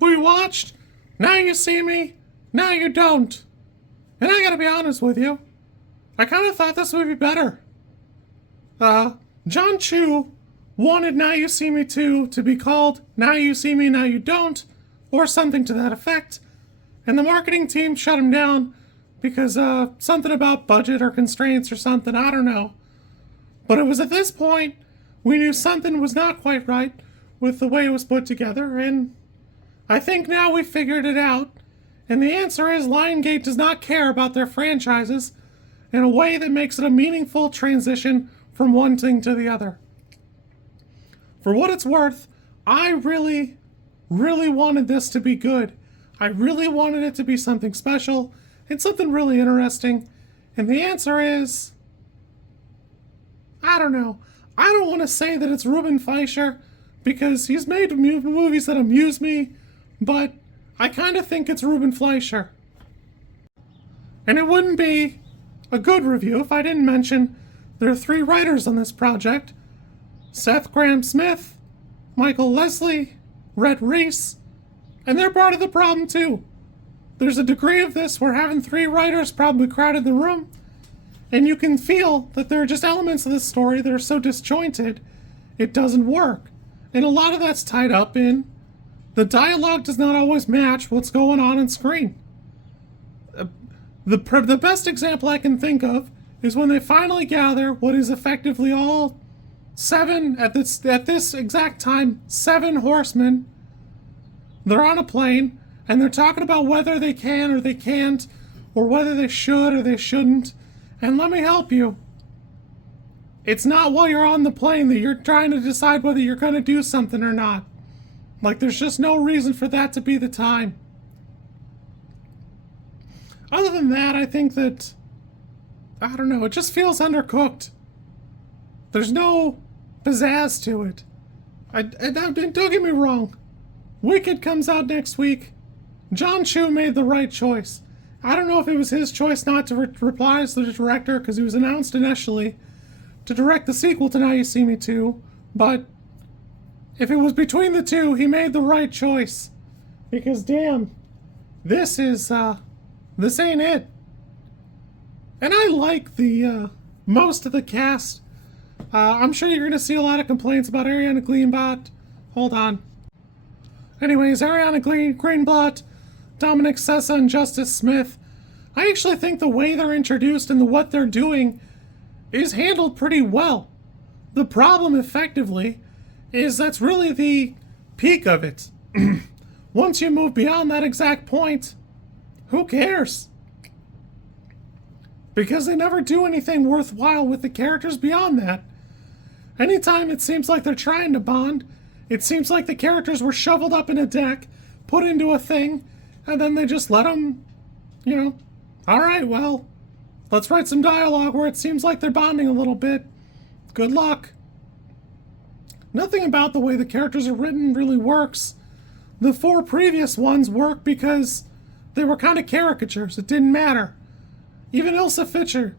We watched Now You See Me, Now You Don't. And I gotta be honest with you, I kinda thought this would be better. John Chu wanted Now You See Me 2 to be called Now You See Me, Now You Don't, or something to that effect, and the marketing team shut him down because, something about budget or constraints or something, I don't know. But it was at this point we knew something was not quite right with the way it was put together, and I think now we figured it out, and the answer is Lionsgate does not care about their franchises in a way that makes it a meaningful transition from one thing to the other. For what it's worth, I really wanted this to be good. I really wanted it to be something special and something really interesting, and the answer is, I don't know. I don't want to say that it's Ruben Fleischer because he's made movies that amuse me, but I kind of think it's Ruben Fleischer. And it wouldn't be a good review if I didn't mention there are 3 writers on this project: Seth Grahame-Smith, Michael Lesslie, Rhett Reece, and they're part of the problem too. There's a degree of this where having 3 writers probably crowded the room, and you can feel that there are just elements of this story that are so disjointed, it doesn't work. And a lot of that's tied up in the dialogue does not always match what's going on screen. The best example I can think of is when they finally gather what is effectively all 7, at this exact time, 7 horsemen. They're on a plane, and they're talking about whether they can or they can't, or whether they should or they shouldn't. And let me help you. It's not while you're on the plane that you're trying to decide whether you're going to do something or not. Like, there's just no reason for that to be the time. Other than that, I think that, I don't know, it just feels undercooked. There's no pizzazz to it. Don't get me wrong. Wicked comes out next week. John Chu made the right choice. I don't know if it was his choice not to reply as the director, because he was announced initially to direct the sequel to Now You See Me 2, but if it was between the two, he made the right choice. Because damn, this ain't it. And I like the, most of the cast. I'm sure you're going to see a lot of complaints about Ariana Greenblatt. Hold on. Anyways, Ariana Greenblatt, Dominic Sessa, and Justice Smith. I actually think the way they're introduced and what they're doing is handled pretty well. The problem, effectively, is that's really the peak of it. Once you move beyond that exact point, who cares? Because they never do anything worthwhile with the characters beyond that. Anytime it seems like they're trying to bond, it seems like the characters were shoveled up in a deck, put into a thing, and then they just let them, alright, well, let's write some dialogue where it seems like they're bonding a little bit. Good luck. Nothing about the way the characters are written really works. The 4 previous ones work because they were kind of caricatures. It didn't matter. Even Isla Fischer,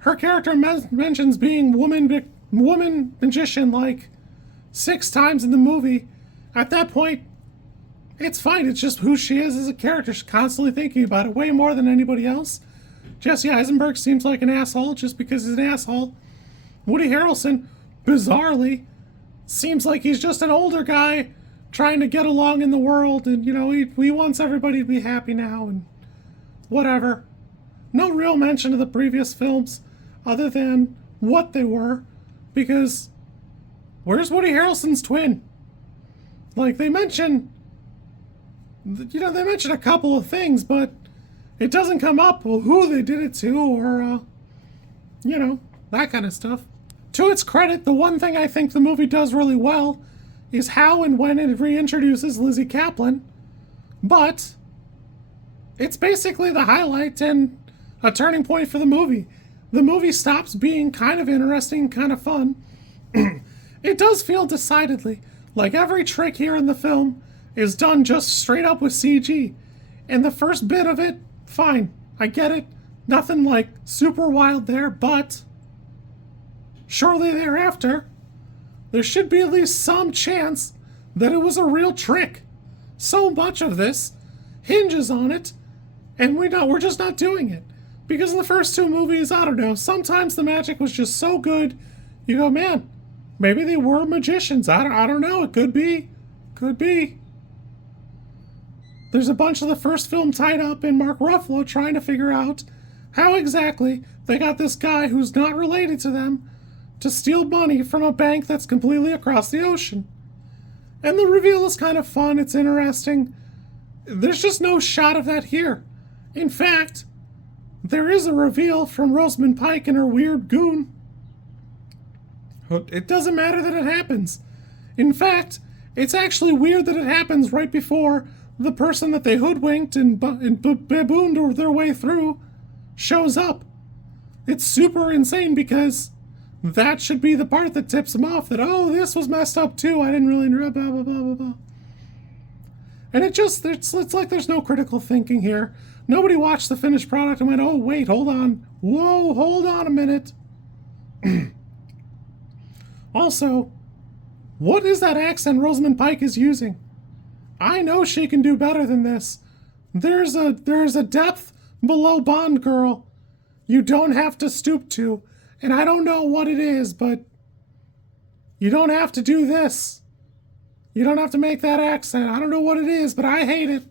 her character mentions being woman magician like 6 times in the movie. At that point, it's fine. It's just who she is as a character. She's constantly thinking about it way more than anybody else. Jesse Eisenberg seems like an asshole just because he's an asshole. Woody Harrelson, bizarrely, seems like he's just an older guy trying to get along in the world, and, he wants everybody to be happy now, and whatever. No real mention of the previous films, other than what they were, because where's Woody Harrelson's twin? Like, they mention a couple of things, but it doesn't come up who they did it to, or, that kind of stuff. To its credit, the one thing I think the movie does really well is how and when it reintroduces Lizzy Caplan, but it's basically the highlight and a turning point for the movie. The movie stops being kind of interesting, kind of fun. It does feel decidedly like every trick here in the film is done just straight up with CG. And the first bit of it, fine, I get it. Nothing like super wild there, but shortly thereafter, there should be at least some chance that it was a real trick. so much of this hinges on it, and we're just not doing it. Because in the first two movies, I don't know, sometimes the magic was just so good, you go, man, maybe they were magicians. I don't know, it could be. Could be. There's a bunch of the first film tied up in Mark Ruffalo trying to figure out how exactly they got this guy who's not related to them to steal money from a bank that's completely across the ocean. And the reveal is kind of fun, it's interesting. There's just no shot of that here. In fact, there is a reveal from Rosamund Pike and her weird goon. It doesn't matter that it happens. In fact, it's actually weird that it happens right before the person that they hoodwinked and babooned their way through shows up. It's super insane because that should be the part that tips them off that, oh, this was messed up too. I didn't really know, blah, blah, blah, blah, blah. And it's like there's no critical thinking here. Nobody watched the finished product and went, oh, wait, hold on. Whoa, hold on a minute. Also, what is that accent Rosamund Pike is using? I know she can do better than this. There's a depth below Bond Girl you don't have to stoop to. And I don't know what it is, but you don't have to do this. You don't have to make that accent. I don't know what it is, but I hate it.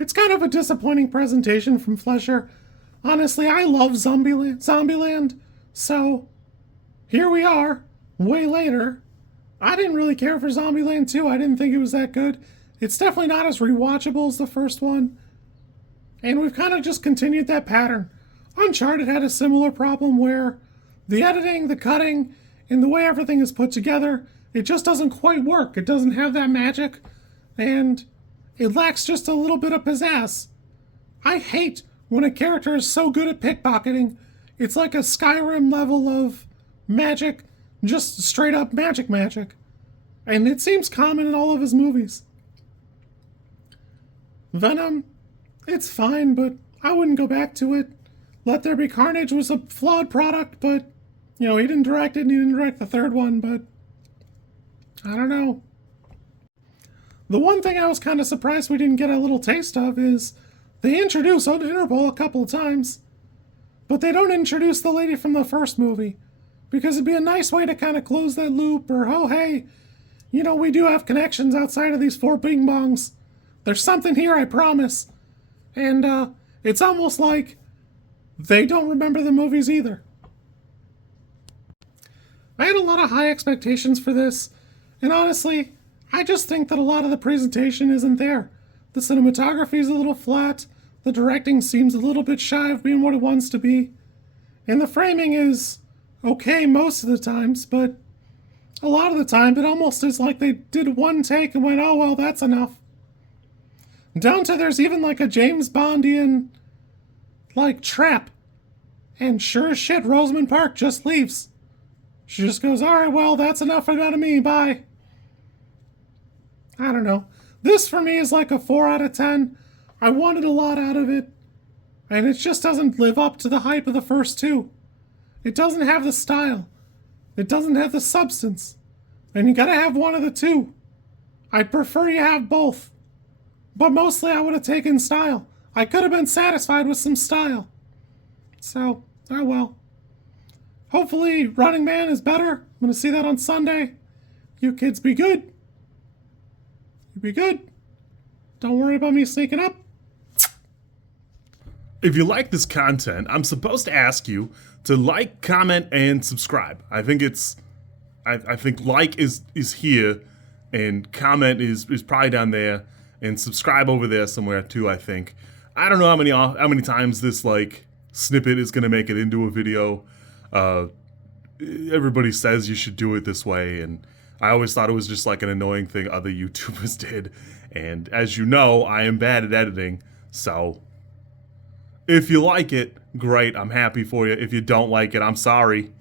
It's kind of a disappointing presentation from Fleischer. Honestly, I love Zombieland, so here we are, way later. I didn't really care for Zombieland 2. I didn't think it was that good. It's definitely not as rewatchable as the first one. And we've kind of just continued that pattern. Uncharted had a similar problem where the editing, the cutting, and the way everything is put together, it just doesn't quite work. It doesn't have that magic, and it lacks just a little bit of pizzazz. I hate when a character is so good at pickpocketing. It's like a Skyrim level of magic, just straight up magic. And it seems common in all of his movies. Venom, it's fine, but I wouldn't go back to it. Let There Be Carnage was a flawed product, but, he didn't direct it and he didn't direct the third one, but I don't know. The one thing I was kind of surprised we didn't get a little taste of is they introduce Interpol a couple of times, but they don't introduce the lady from the first movie, because it'd be a nice way to kind of close that loop, or, oh, hey, we do have connections outside of these four bing-bongs. There's something here, I promise. And it's almost like they don't remember the movies either. I had a lot of high expectations for this, and honestly, I just think that a lot of the presentation isn't there. The cinematography is a little flat, the directing seems a little bit shy of being what it wants to be, and the framing is okay most of the times, but a lot of the time it almost is like they did one take and went, oh well, that's enough. Down to there's even like a James Bondian trap. And sure as shit, Rosamund Pike just leaves. She just goes, alright, well, that's enough out of me, bye. I don't know. This for me is like a 4 out of 10. I wanted a lot out of it. And it just doesn't live up to the hype of the first two. It doesn't have the style. It doesn't have the substance. And you gotta have one of the two. I'd prefer you have both. But mostly I would have taken style. I could have been satisfied with some style. So, oh well. Hopefully Running Man is better. I'm going to see that on Sunday. You kids be good. You be good. Don't worry about me sneaking up. If you like this content, I'm supposed to ask you to like, comment, and subscribe. I think like is here, and comment is probably down there, and subscribe over there somewhere too, I think. I don't know how many times this snippet is gonna make it into a video. Everybody says you should do it this way, and I always thought it was just an annoying thing other YouTubers did. And as you know, I am bad at editing, so if you like it, great, I'm happy for you. If you don't like it, I'm sorry.